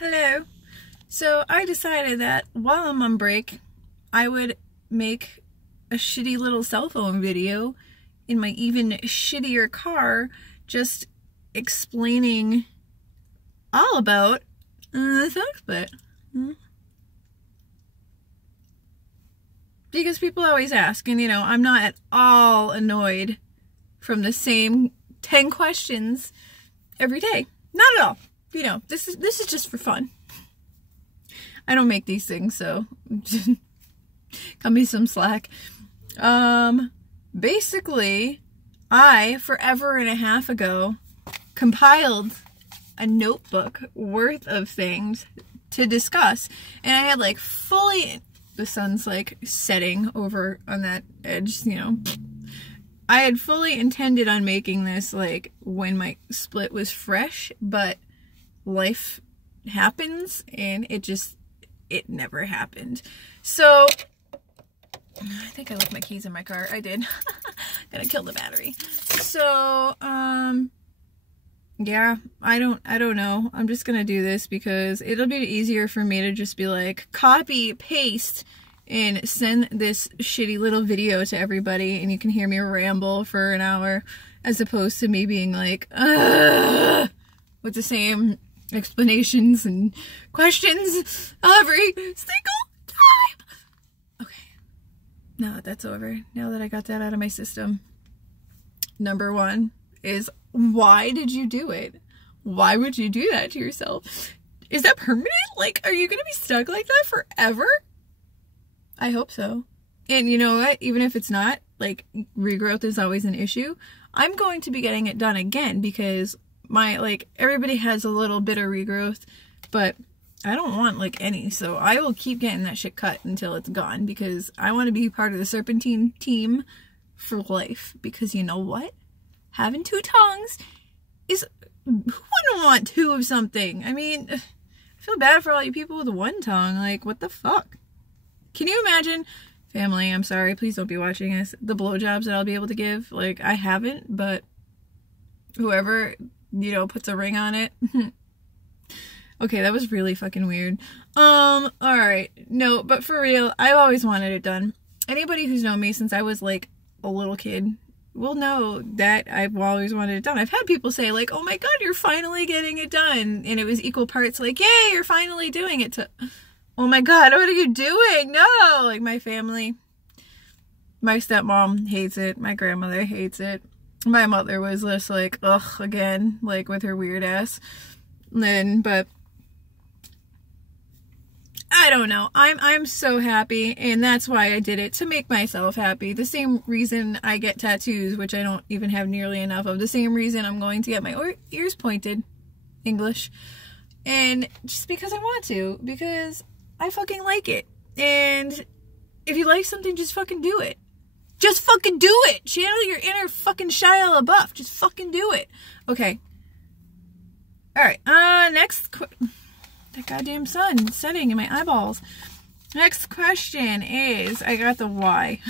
Hello. So I decided that while I'm on break, I would make a shitty little cell phone video in my even shittier car, just explaining all about the sex bit. Because people always ask, and I'm not at all annoyed from the same 10 questions every day. Not at all. This is just for fun. I don't make these things, so cut me some slack. Basically, I, forever and a half ago, compiled a notebook worth of things to discuss, and I had the sun's setting over on that edge, I had fully intended on making this when my split was fresh, but life happens and it never happened. So I think I left my keys in my car. I did. Gotta kill the battery. So yeah, I don't know. I'm just gonna do this because it'll be easier for me to just be copy paste and send this shitty little video to everybody, and you can hear me ramble for an hour, as opposed to me being with the same explanations and questions every single time. Okay, now that that's over, now that I got that out of my system, number one is, why did you do it? Why would you do that to yourself? Is that permanent? Are you gonna be stuck like that forever? I hope so. And you know what? Even if it's not, regrowth is always an issue. I'm going to be getting it done again because everybody has a little bit of regrowth, but I don't want any, so I will keep getting that shit cut until it's gone because I want to be part of the Serpentine team for life. Because you know what? Having two tongues is, who wouldn't want two of something? I mean, I feel bad for all you people with one tongue. What the fuck? Can you imagine, family, I'm sorry, please don't be watching this, the blowjobs that I'll be able to give? I haven't, but whoever, puts a ring on it. Okay, that was really fucking weird. Alright. No, but for real, I've always wanted it done. Anybody who's known me since I was, a little kid will know that I've always wanted it done. I've had people say, oh my god, you're finally getting it done. And it was equal parts yay, you're finally doing it, to, oh my god, what are you doing? No! My family, my stepmom hates it. My grandmother hates it. My mother was just ugh, again, with her weird ass. But I don't know. I'm so happy, and that's why I did it, to make myself happy. The same reason I get tattoos, which I don't even have nearly enough of. The same reason I'm going to get my ears pointed. English. And just because I want to. Because I fucking like it. And if you like something, just fucking do it. Just fucking do it! Channel your inner fucking Shia LaBeouf. Just fucking do it. Okay. Alright, next that goddamn sun setting in my eyeballs. Next question is, I got the why.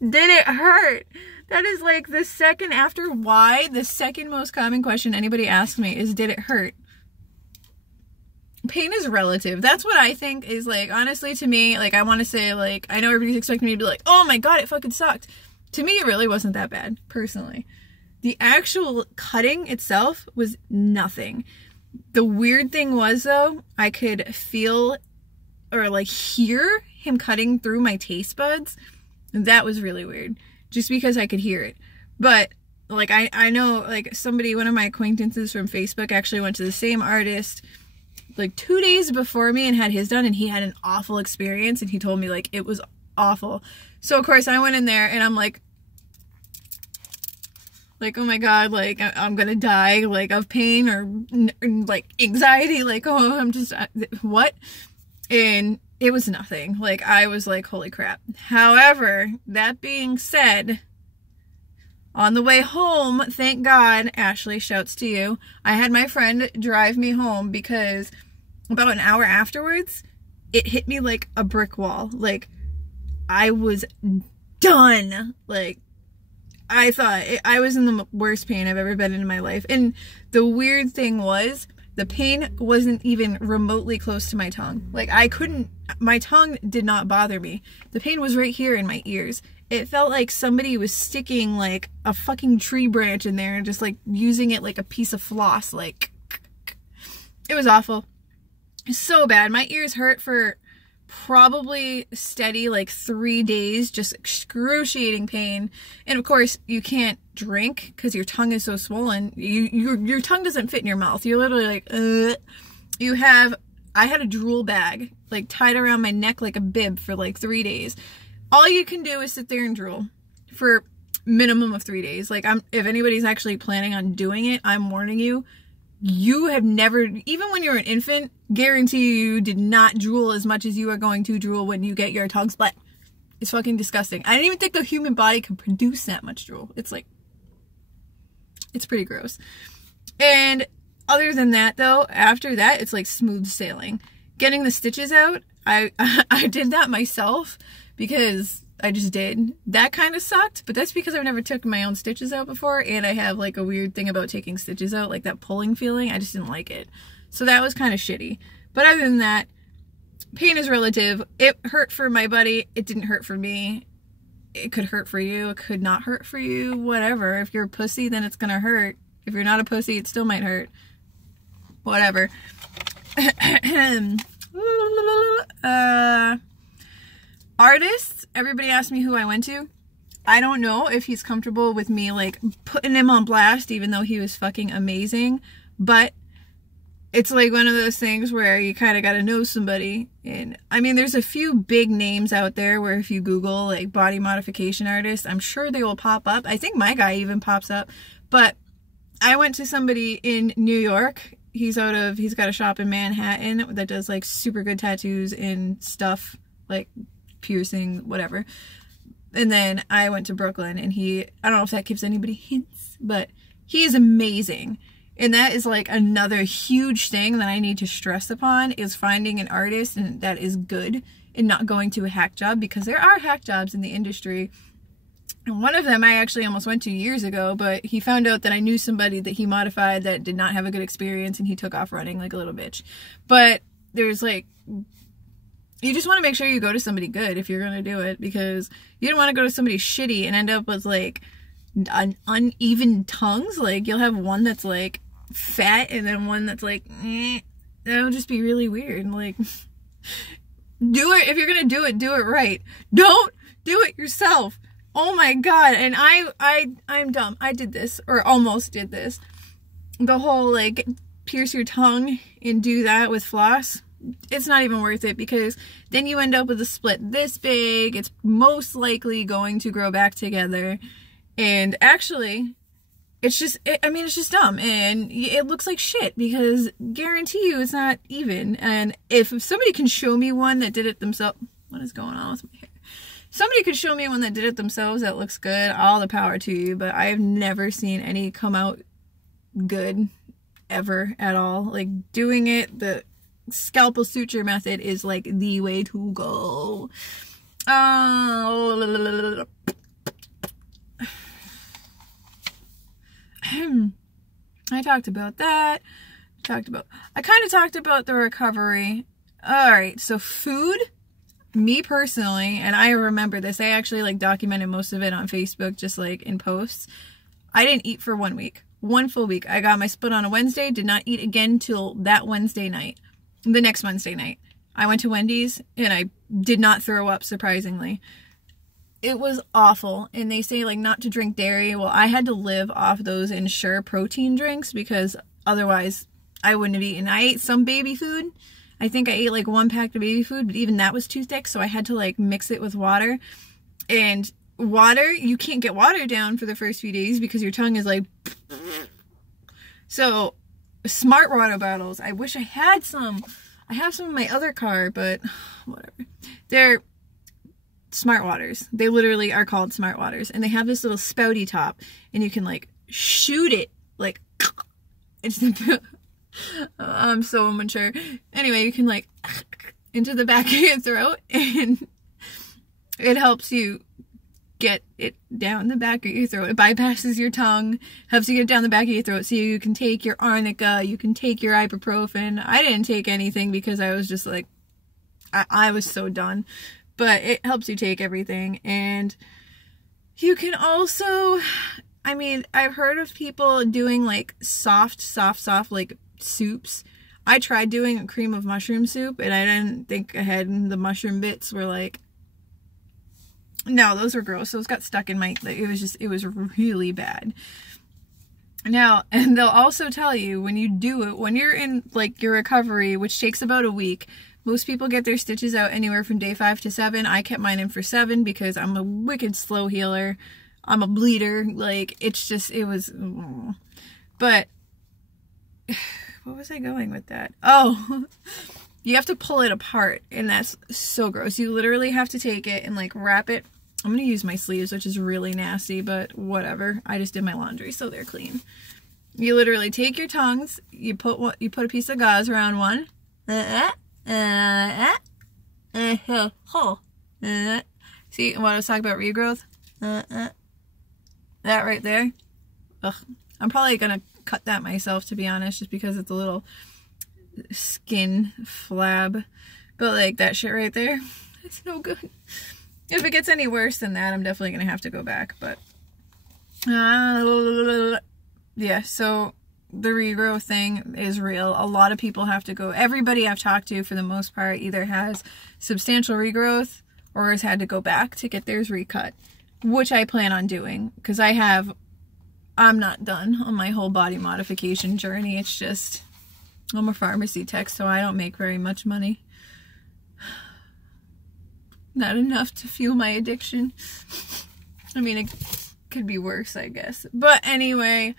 Did it hurt? That is the second after why, the second most common question anybody asks me is, did it hurt? Pain is relative. That's what I think is honestly, to me, I want to say I know everybody's expecting me to be oh my god, it fucking sucked. To me, it really wasn't that bad, personally. The actual cutting itself was nothing. The weird thing was, though, I could feel or hear him cutting through my taste buds. That was really weird, just because I could hear it. But I know somebody, one of my acquaintances from Facebook, actually went to the same artist 2 days before me and had his done, and he had an awful experience, and he told me it was awful. So of course I went in there and I'm oh my god, I'm gonna die of pain or anxiety, oh, I'm just what? And it was nothing. I was holy crap. However, that being said, on the way home, thank God, Ashley, shouts to you, I had my friend drive me home because about an hour afterwards, it hit me like a brick wall. I was done. I thought I was in the worst pain I've ever been in my life. And the weird thing was, The pain wasn't even remotely close to my tongue. Like, my tongue did not bother me. The pain was right here in my ears. It felt like somebody was sticking like a fucking tree branch in there and just like using it like a piece of floss. Like, it was awful. So bad. My ears hurt for probably steady like 3 days, just excruciating pain. And of course you can't drink because your tongue is so swollen. Your tongue doesn't fit in your mouth. You're literally like, I had a drool bag like tied around my neck like a bib for like 3 days. All you can do is sit there and drool for minimum of 3 days. Like, if anybody's actually planning on doing it, I'm warning you. You have never, even when you're an infant, guarantee you did not drool as much as you are going to drool when you get your tongue split. It's fucking disgusting. I didn't even think the human body could produce that much drool. It's like, it's pretty gross. And other than that though, after that, it's like smooth sailing. Getting the stitches out, I did that myself because I just did. That kind of sucked, but that's because I've never taken my own stitches out before, and I have like a weird thing about taking stitches out, like that pulling feeling. I just didn't like it. So that was kind of shitty. But other than that, pain is relative. It hurt for my buddy. It didn't hurt for me. It could hurt for you. It could not hurt for you. Whatever. If you're a pussy, then it's gonna hurt. If you're not a pussy, it still might hurt. Whatever. Artists, everybody asked me who I went to. I don't know if he's comfortable with me like putting him on blast, even though he was fucking amazing, but it's like one of those things where you kind of got to know somebody. And I mean, there's a few big names out there where if you Google like body modification artists, I'm sure they will pop up. I think my guy even pops up, but I went to somebody in New York. He's got a shop in Manhattan that does like super good tattoos and stuff, like piercing, whatever. And then I went to Brooklyn, and I don't know if that gives anybody hints, but he is amazing. And that is like another huge thing that I need to stress upon, is finding an artist and that is good and not going to a hack job, because there are hack jobs in the industry. And one of them I actually almost went to years ago, but he found out that I knew somebody that he modified that did not have a good experience, and he took off running like a little bitch. But there's like, you just want to make sure you go to somebody good if you're going to do it, because you don't want to go to somebody shitty and end up with like uneven tongues. Like, you'll have one that's like fat and then one that's like, that'll just be really weird. Like, do it. If you're going to do it right. Don't do it yourself. Oh my God. And I'm dumb. I did this, or almost did this. The whole like pierce your tongue and do that with floss. It's not even worth it, because then you end up with a split this big. It's most likely going to grow back together. And actually, it's just, it's just dumb. And it looks like shit, because guarantee you it's not even. And if somebody can show me one that did it themselves, what is going on with my hair? Somebody could show me one that did it themselves that looks good, all the power to you. But I have never seen any come out good ever at all. Like, doing it the scalpel suture method is like the way to go. I talked about that. I kind of talked about the recovery. Alright, so food, me personally, and I remember this, I actually like documented most of it on Facebook, just like in posts. I didn't eat for 1 week. 1 full week. I got my split on a Wednesday, did not eat again till that Wednesday night. The next Wednesday night, I went to Wendy's and I did not throw up, surprisingly. It was awful. And they say like not to drink dairy. Well, I had to live off those Ensure protein drinks, because otherwise I wouldn't have eaten. I ate some baby food. I think I ate like 1 pack of baby food, but even that was too thick, so I had to like mix it with water. And water, you can't get water down for the first few days because your tongue is like... So... Smart water bottles. I wish I had some. I have some in my other car, but whatever. They're Smart Waters. They literally are called Smart Waters. And they have this little spouty top. And you can like shoot it. Like, it's I'm so immature. Anyway, you can like into the back of your throat. And it helps you get it down the back of your throat. It bypasses your tongue, helps you get it down the back of your throat so you can take your arnica, you can take your ibuprofen. I didn't take anything because I was just like, I was so done. But it helps you take everything. And you can also, I mean, I've heard of people doing like soft like soups. I tried doing a cream of mushroom soup and I didn't think ahead. The mushroom bits were like, no, those were gross. Those got stuck in my, it was really bad. Now, and they'll also tell you when you do it, when you're in like your recovery, which takes about a week, most people get their stitches out anywhere from day 5 to 7. I kept mine in for 7 because I'm a wicked slow healer. I'm a bleeder. Like, it's just, it was, but what was I going with that? Oh, you have to pull it apart, and that's so gross. You literally have to take it and like wrap it. I'm going to use my sleeves, which is really nasty, but whatever. I just did my laundry, so they're clean. You literally take your tongues, you put a piece of gauze around one. See what I was talking about, regrowth? That right there. Ugh. I'm probably going to cut that myself, to be honest, just because it's a little skin flab. But like that shit right there, it's no good. If it gets any worse than that, I'm definitely going to have to go back. But yeah, so the regrowth thing is real. A lot of people have to go. Everybody I've talked to, for the most part, either has substantial regrowth or has had to go back to get theirs recut, which I plan on doing because I'm not done on my whole body modification journey. It's just, I'm a pharmacy tech, so I don't make very much money. Not enough to fuel my addiction. I mean, it could be worse, I guess. But anyway,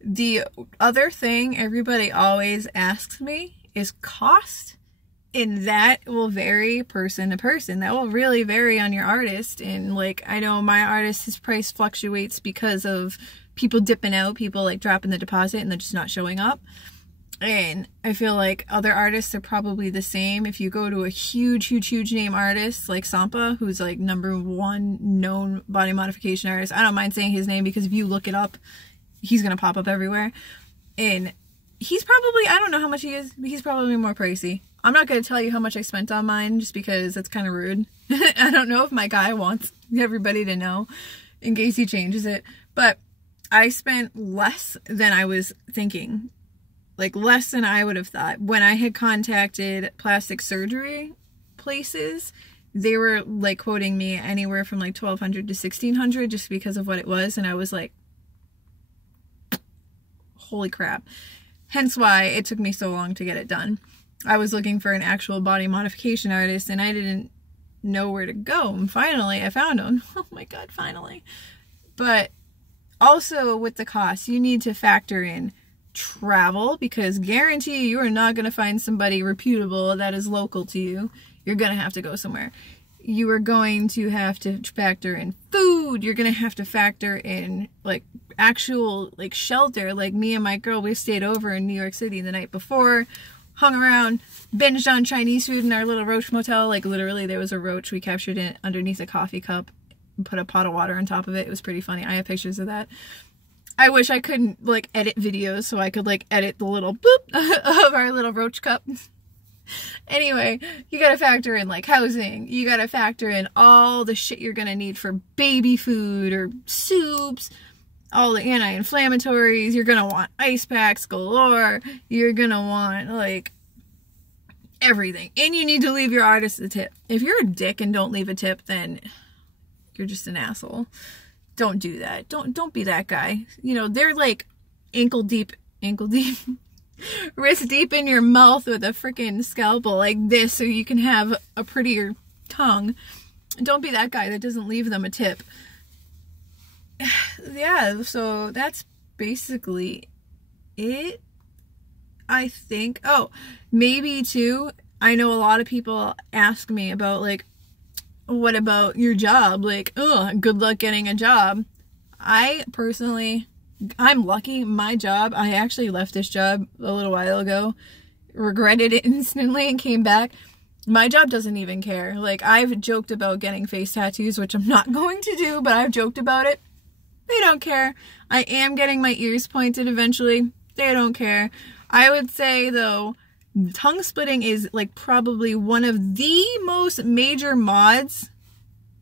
the other thing everybody always asks me is cost. And that will vary person to person. That will really vary on your artist. And like, I know my artist's price fluctuates because of people dipping out, people like dropping the deposit and then just not showing up. And I feel like other artists are probably the same. If you go to a huge name artist like Sampa, who's like #1 known body modification artist, I don't mind saying his name because if you look it up, he's going to pop up everywhere. And he's probably, I don't know how much he is, but he's probably more pricey. I'm not going to tell you how much I spent on mine just because that's kind of rude. I don't know if my guy wants everybody to know in case he changes it. But I spent less than I was thinking. Like less than I would have thought. When I had contacted plastic surgery places, they were like quoting me anywhere from like $1,200 to $1,600 just because of what it was. And I was like, holy crap. Hence why it took me so long to get it done. I was looking for an actual body modification artist and I didn't know where to go. And finally I found him. Oh my God, finally. But also with the cost, you need to factor in travel, because guarantee you are not going to find somebody reputable that is local to you. You're going to have to go somewhere. You are going to have to factor in food. You're going to have to factor in like actual like shelter. Like me and my girl, we stayed over in New York City the night before, hung around, binged on Chinese food in our little roach motel. Like literally there was a roach. We captured it underneath a coffee cup and put a pot of water on top of it. It was pretty funny. I have pictures of that. I wish I couldn't like edit videos so I could like edit the little boop of our little roach cup. Anyway, you gotta factor in like housing. You gotta factor in all the shit you're gonna need for baby food or soups, all the anti-inflammatories. You're gonna want ice packs galore. You're gonna want like everything. And you need to leave your artist a tip. If you're a dick and don't leave a tip, then you're just an asshole. Don't do that. Don't be that guy. You know, they're like ankle deep, wrist deep in your mouth with a freaking scalpel like this so you can have a prettier tongue. Don't be that guy that doesn't leave them a tip. Yeah, so that's basically it, I think. Oh, maybe too, I know a lot of people ask me about like, what about your job? Like, oh, good luck getting a job. I personally, I'm lucky. My job, I actually left this job a little while ago, regretted it instantly and came back. My job doesn't even care. Like, I've joked about getting face tattoos, which I'm not going to do, but I've joked about it. They don't care. I am getting my ears pointed eventually. They don't care. I would say, though, tongue splitting is, like, probably one of the most major mods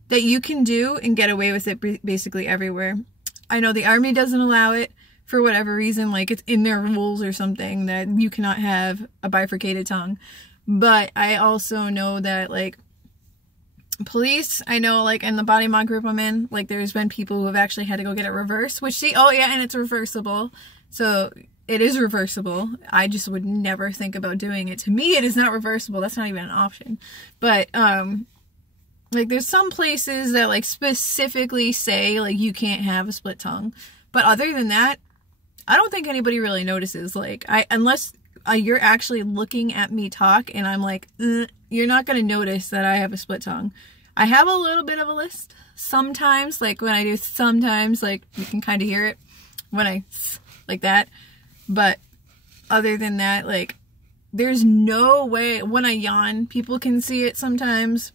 that you can do and get away with it basically everywhere. I know the Army doesn't allow it for whatever reason, like it's in their rules or something that you cannot have a bifurcated tongue. But I also know that, like, police, I know, like, in the body mod group I'm in, like, there's been people who have actually had to go get it reversed, which, see, oh yeah, and it's reversible. So it is reversible. I just would never think about doing it. To me, it is not reversible. That's not even an option. But, like, there's some places that, like, specifically say, like, you can't have a split tongue. But other than that, I don't think anybody really notices. Like, unless you're actually looking at me talk and I'm like, you're not going to notice that I have a split tongue. I have a little bit of a list sometimes. Like, when I do sometimes, like, you can kind of hear it when I, like that. But other than that, like, there's no way, when I yawn, people can see it sometimes.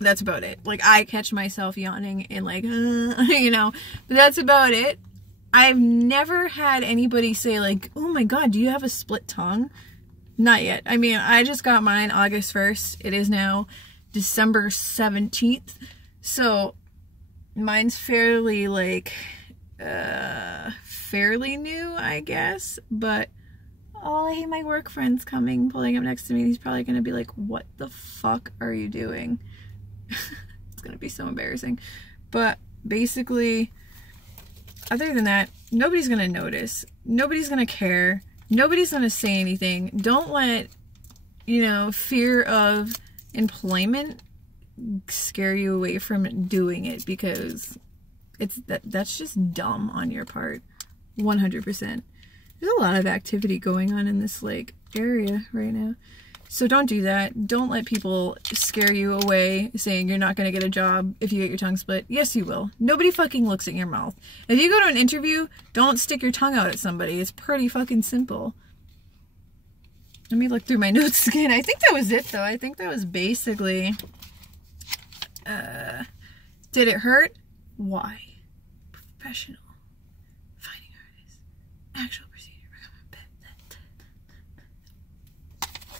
That's about it. Like, I catch myself yawning and, like, you know, but that's about it. I've never had anybody say, like, oh my god, do you have a split tongue? Not yet. I mean, I just got mine August 1st. It is now December 17th. So, mine's fairly, like, fairly new, I guess. But, oh, hey, my work friend's coming, pulling up next to me. He's probably going to be like, what the fuck are you doing? It's going to be so embarrassing. But, basically, other than that, nobody's going to notice. Nobody's going to care. Nobody's going to say anything. Don't let, you know, fear of employment scare you away from doing it, because that's just dumb on your part. 100%. There's a lot of activity going on in this, like, area right now. So don't do that. Don't let people scare you away saying you're not going to get a job if you get your tongue split. Yes, you will. Nobody fucking looks at your mouth. If you go to an interview, don't stick your tongue out at somebody. It's pretty fucking simple. Let me look through my notes again. I think that was it, though. I think that was basically... did it hurt? Why? Professional. Finding artists. Actual procedure.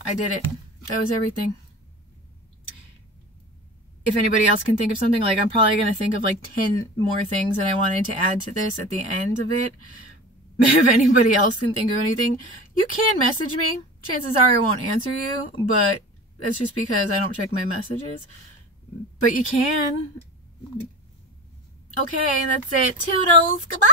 I did it. That was everything. If anybody else can think of something, like, I'm probably going to think of like 10 more things that I wanted to add to this at the end of it. If anybody else can think of anything, you can message me. Chances are I won't answer you, but that's just because I don't check my messages. But you can. Okay, that's it. Toodles. Goodbye.